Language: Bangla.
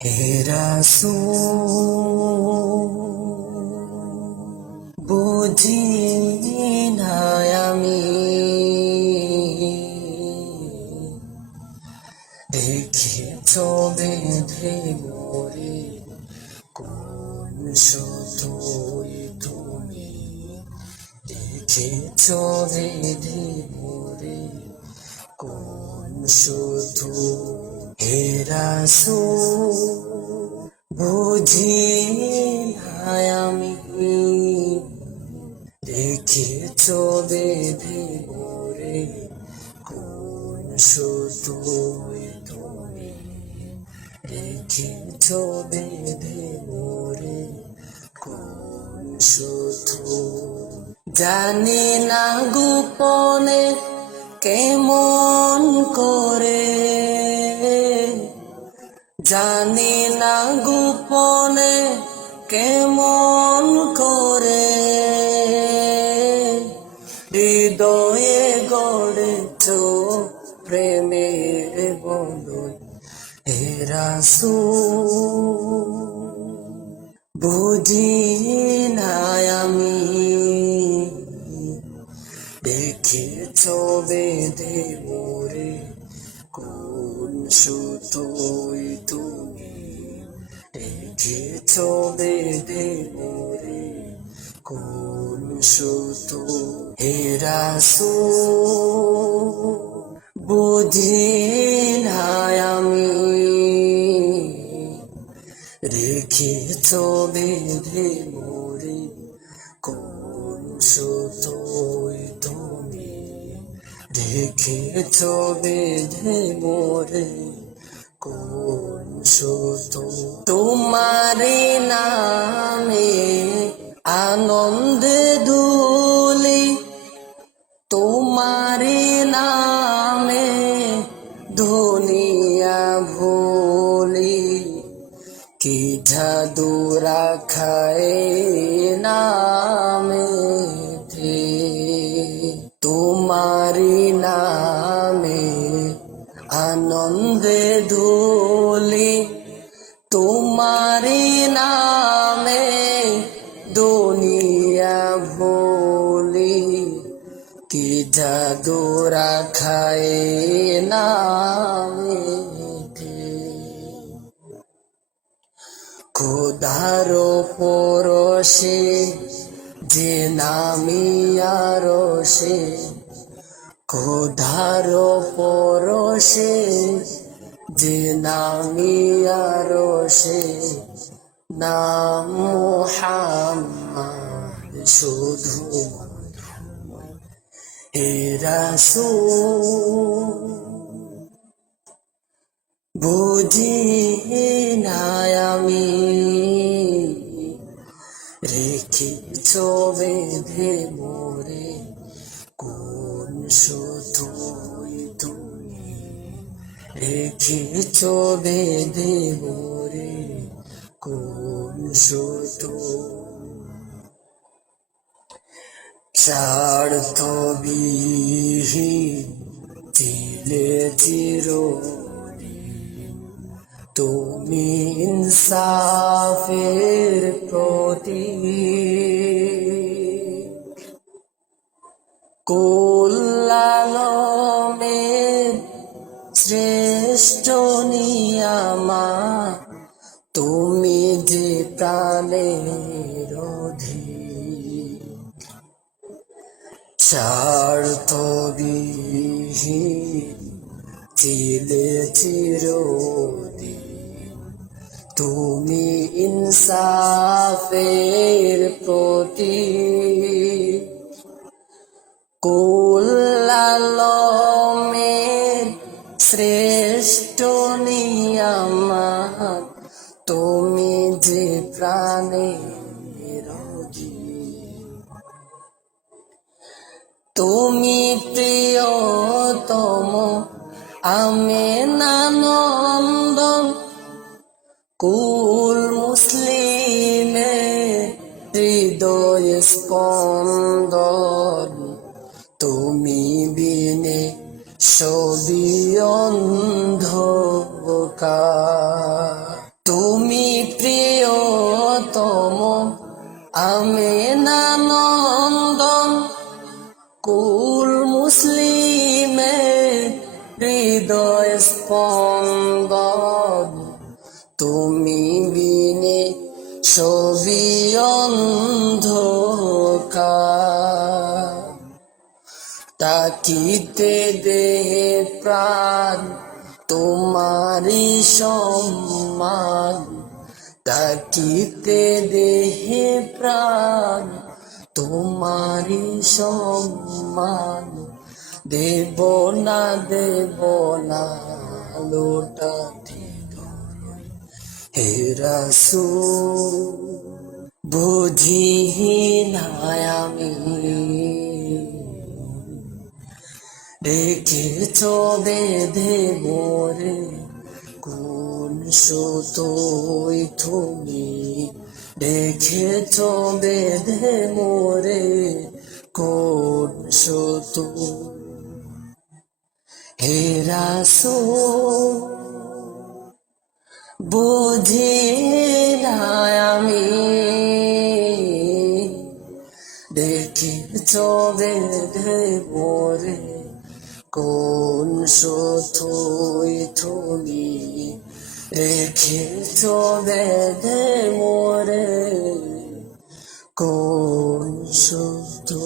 হে রাসূল বুঝি না আমি দেখেছ বেঁধে মোরে কোন শুধুই তুমি দেখেছ বেঁধে মোরে কোন শুধু হে রাসূল বুঝি না আমি দেখেছ বেঁধে মোরে কোন শুধুই তুমি দেখেছ বেঁধে মোরে কোন শুধু জানি না গোপনে কেমন করে জানি না গোপনে কেমন করে হৃদয়ে গড়েছ প্রেমের বন্ধন হে রাসূল বুঝি না আমি দেখেছ বেঁধে মোরে কোন সুতোই তুমি দেখেছ বেঁধে মোরে কোন সুতো হে রাসূল বুঝি না আমি রেখেছ বেঁধে মোরে কোন সুতোই তুমি রেখেছ বেঁধে মোরে কোন সুতো তোমারি নামে আনন্দে দুলি তোমারি নামে দুনিয়া ভুলি কি জাদু রাখায় নামেতে তোমারি নামে আনন্দে দুলি তোমারি নামে দুনিয়া ভুলি কি জাদু রাখায় নামেতে খোদার পরশে যে নামিয়ার সে খোদার পরশে যে নামিয়ার সে নাম মুহাম্মদ শুধু হে রাসূল বুঝি না আমি রেখেছ বেঁধে মোরে কোন শুধুই তুমি রেখেছ বেঁধে মোরে কোন শুধু স্বার্থ বিহীন ছিলে চিরদিন তুমি ইনসাফের প্রতীক কুল আলমের শ্রেষ্ঠ নিয়ামত তুমি যে প্রাণের অধিক স্বার্থ বিহীন ছিলে চিরদিন তুমি ইনসাফের প্রতীক কুল আলমের শ্রেষ্ঠ নিয়ামত তুমি যে প্রাণের অধিক তুমি প্রিয়তম আমেনানন্দন কুল মুসলিমের হৃদয় স্পন্দন তুমি বিনে সবই অন্ধকার তুমি প্রিয়তম আমেনা নন্দন কুল মুসলিমে হৃদয় স্পন্দন তুমি বিনে ছবি অন্ধকার তাকিতে দেহে প্রাণ তোমারি সম্মান তাকিতে দেহে প্রাণ তোমারি সম্মান দেব না লোটাতে হে রাসূল বুঝি না আমি রেখেছ বেঁধে মোরে কোন সুতোয় তুমি রেখেছ বেঁধে মোরে কোন সুতো হে রাসূল বুঝি না আমি রেখেছ বেঁধে মোরে কোন সুতোয় তুমি রেখেছ বেঁধে মোরে কোন সুতো